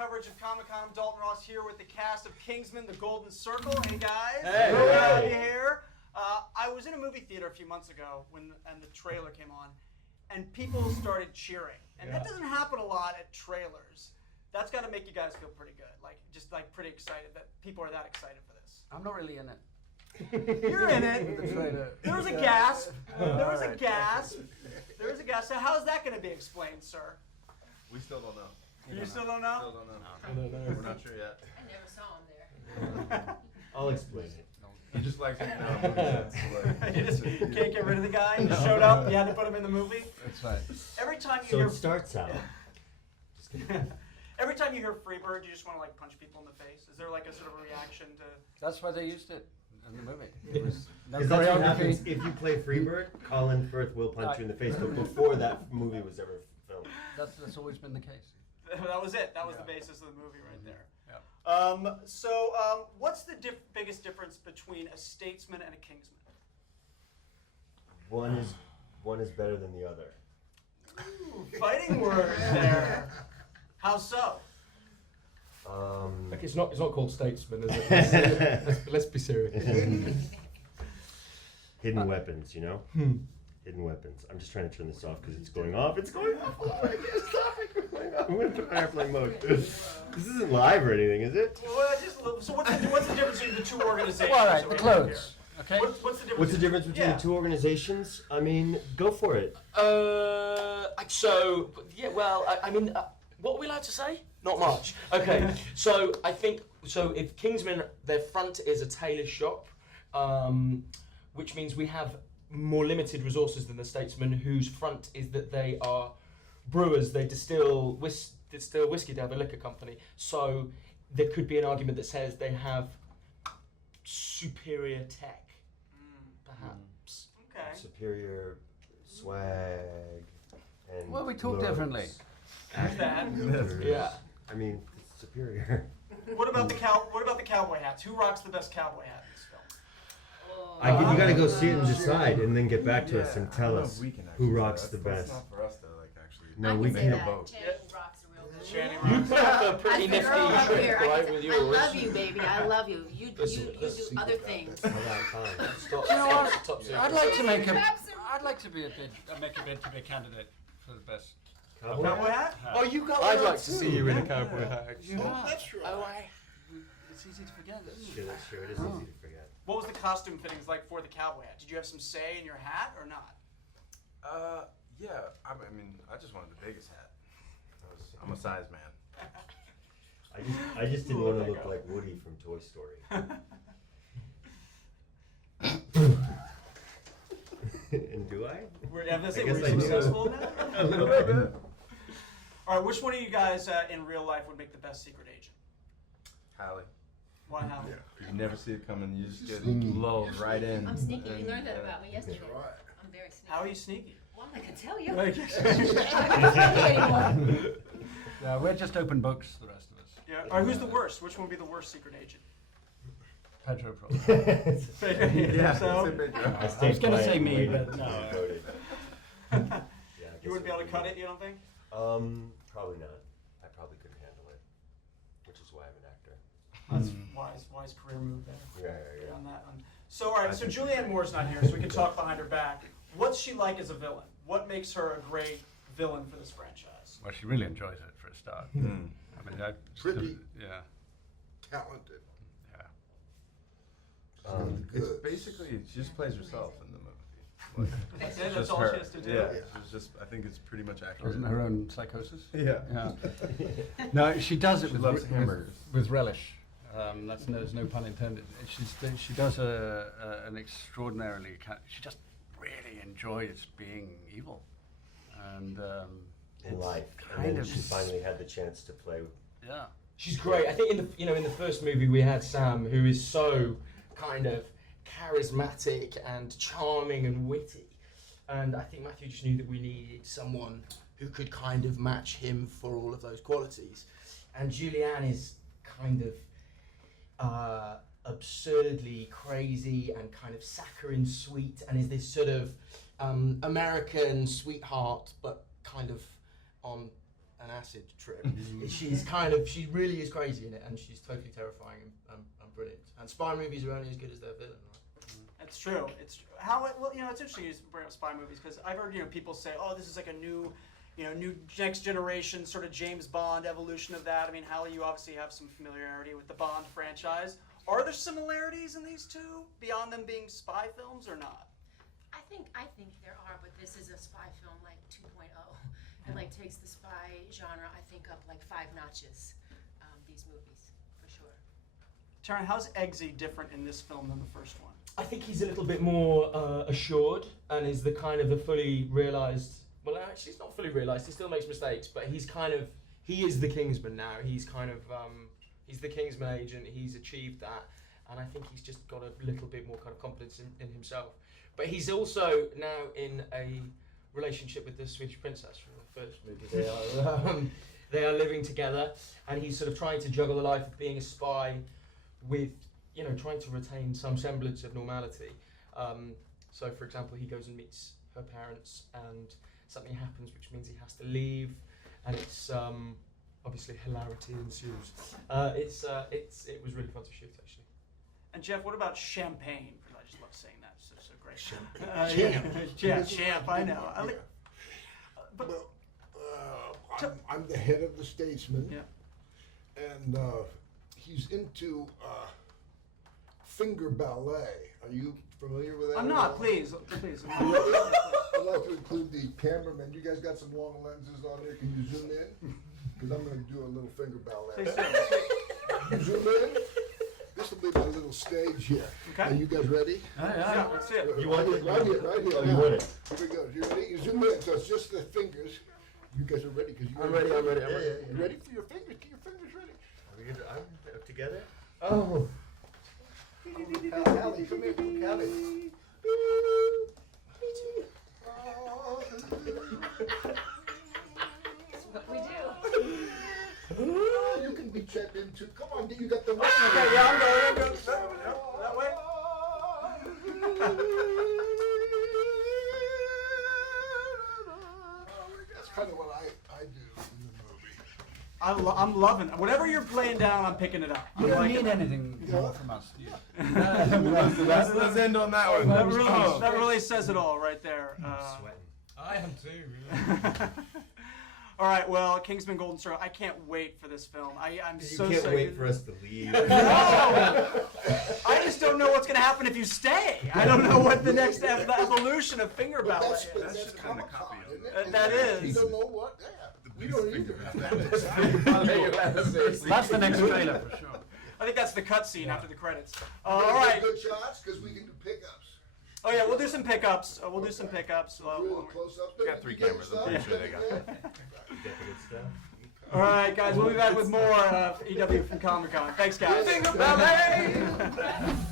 coverage of Comic-Con. I'm Dalton Ross here with the cast of Kingsman, The Golden Circle. Hey guys, hey. Good to have you here. I was in a movie theater a few months ago and the trailer came on, and people started cheering. And that doesn't happen a lot at trailers. That's got to make you guys feel pretty good, just pretty excited that people are that excited for this. I'm not really in it. You're in it. There was a gasp. There was a gasp. There was a gasp. So how's that going to be explained, sir? We still don't know. You still don't know? Still don't know. I don't know. We're not sure yet. I never saw him there. I'll explain it. He just likes hanging out in movies. You just can't get rid of the guy. He just showed up. You had to put him in the movie. That's right. Every time you So hear, it starts out. Just kidding. every time you hear Freebird, you just want to punch people in the face. Is there a sort of a reaction to? That's why they used it in the movie. It was no Because that's what choreography. happens if you play Freebird. Colin Firth will punch you in the face, but before that movie was ever filmed. That's always been the case. That was it. That was the basis of the movie right there. Yeah. What's the biggest difference between a Statesman and a Kingsman? One is better than the other. Ooh, fighting words there. How so? Like it's not called Statesman, is it? let's be serious. Hidden weapons, you know? Hidden weapons. I'm just trying to turn this off because it's going off. It's going off. Oh, I can't stop it. I'm going to put airplane mode. This isn't live or anything, is it? Well, just a little. So what's the difference between the two organizations? Well, all right, that the we have clothes. Okay. here? What's the difference? What's the difference between the two organizations? I mean, go for it. What are we allowed to say? Not much. Okay, so I think, if Kingsman, their front is a tailor shop, which means we have more limited resources than the Statesman, whose front is that they are brewers, they distill whiskey, they have a liquor company. So there could be an argument that says they have superior tech, perhaps. Okay. Superior swag and Well, we talk looks. differently. There's that. Yeah. I mean, it's superior. What about the cowboy hats? Who rocks the best cowboy hat in this film? You gotta go see it and decide, and then get back to us and tell us We can who actually rocks say the that. best. That's not for us to actually. No, I we can say can't that. vote. Channing rocks a real good. Channing You rocks. put up a pretty As the nifty girl up trip, here, right, I with I yours. love you, baby. I love you. You do other things. All right, fine. Stop, You know what? top secret. I'd like to make a bid to be a candidate for the best. Cowboy hat? Oh, you got I'd one like to too. see you in a cowboy hat. That's true. Oh, It's easy to forget. That's true, it is easy to forget. What was the costume fittings like for the cowboy hat? Did you have some say in your hat or not? Yeah. I mean, I just wanted the biggest hat. I'm a size man. I just didn't want to look like Woody from Toy Story. And do I? Were I you guess I do. successful in that? A little bit. All right, which one of you guys in real life would make the best secret agent? Halle. Why Halle? You never see it coming. You just get lulled right in. I'm sneaky. You And, learned that about me yesterday. I'm very sneaky. How are you sneaky? Well, I can tell you. Like- I can't tell you anymore. Yeah, we're just open books, the rest of us. Yeah. All right, who's the worst? Which one would be the worst secret agent? Pedro probably. Yeah. So? it's a big I I was gonna say me, but no. You wouldn't be able to cut it, you don't think? Probably not. I probably couldn't handle it, which is why I'm an actor. That's wise career move there. Yeah. On that one. So, all right, so Julianne Moore's not here, so we can talk behind her back. What's she like as a villain? What makes her a great villain for this franchise? Well, she really enjoys it for a start. I mean, Pretty. Yeah. Talented. It's basically she just plays herself in the movie. That's It's it? That's just all her. she has to do? Yeah. It's just. I think it's pretty much accurate. Wasn't her own psychosis? Yeah. Yeah. No, she does it She with loves hamburgers. with relish. There's no pun intended. She does an extraordinarily. She just really enjoys being evil, and In life. kind And then of she finally had the chance to play. yeah. She's great. I think in the first movie we had Sam, who is so kind of charismatic and charming and witty, and I think Matthew just knew that we needed someone who could kind of match him for all of those qualities. And Julianne is kind of absurdly crazy and kind of saccharine sweet, and is this sort of American sweetheart, but kind of on an acid trip. She really is crazy in it, and she's totally terrifying and brilliant. And spy movies are only as good as their villain, right? It's true. It's interesting you bring up spy movies because I've heard people say, oh, this is like a new next generation sort of James Bond evolution of that. I mean, Halle, you obviously have some familiarity with the Bond franchise. Are there similarities in these two beyond them being spy films or not? I think there are, but this is a spy film like 2.0. It like takes the spy genre, I think, up like 5 notches. These movies, for sure. Taron, how's Eggsy different in this film than the first one? I think he's a little bit more assured and is the fully realised. Well, actually, it's not fully realised. He still makes mistakes, but he is the Kingsman now. He's he's the Kingsman agent. He's achieved that, and I think he's just got a little bit more kind of confidence in himself. But he's also now in a relationship with the Swedish princess from the first movie. They are living together, and he's sort of trying to juggle the life of being a spy with, trying to retain some semblance of normality. So, for example, he goes and meets her parents, and something happens, which means he has to leave, and it's obviously hilarity ensues. It was really fun to shoot, actually. And Jeff, what about champagne? Because I just love saying that. It's such a great Champ. Champ. I know. I'm the head of the Statesman. Yeah. And he's into finger ballet. Are you familiar with that? I'm not. Please. I'd like to include the cameraman. You guys got some long lenses on there. Can you zoom in? Because I'm going to do a little finger ballet. Please do. Zoom in. This will be my little stage here. Okay. Are you guys ready? Yeah, let's see it. You want it? Right here. Oh, you want it? Here we go. You ready? You zoom in. So it's just the fingers. You guys are ready? I'm ready. You ready for your fingers? Get your fingers ready. I'm together? Oh. Hallie, come here. Hallie. That's what we do. You can be checked into. Come on, you got the. Okay, yeah, I'm going. That way. That's kind of what I do in the movie. I'm loving it. Whatever you're playing down, I'm picking it up. You I don't like need it. anything more from us, do you? Let's end on that one. That really says it all right there. Sweating. I am too. All right, well, Kingsman Golden Circle. I can't wait for this film. I'm You so can't excited. wait for us to leave. No! I just don't know what's going to happen if you stay. I don't know what the next evolution of finger ballet That's is. Comic-Con, isn't it? That is. You don't know what? Yeah. We don't either. That's the next trailer for sure. I think that's the cutscene after the credits. All All right. Good shots, because we can do pickups. Oh yeah, we'll do some pickups. Real close up. Got 3 cameras. I'm pretty sure they got that. Definite stuff. All right, guys. We'll be back with more EW from Comic-Con. Thanks, guys. Finger ballet!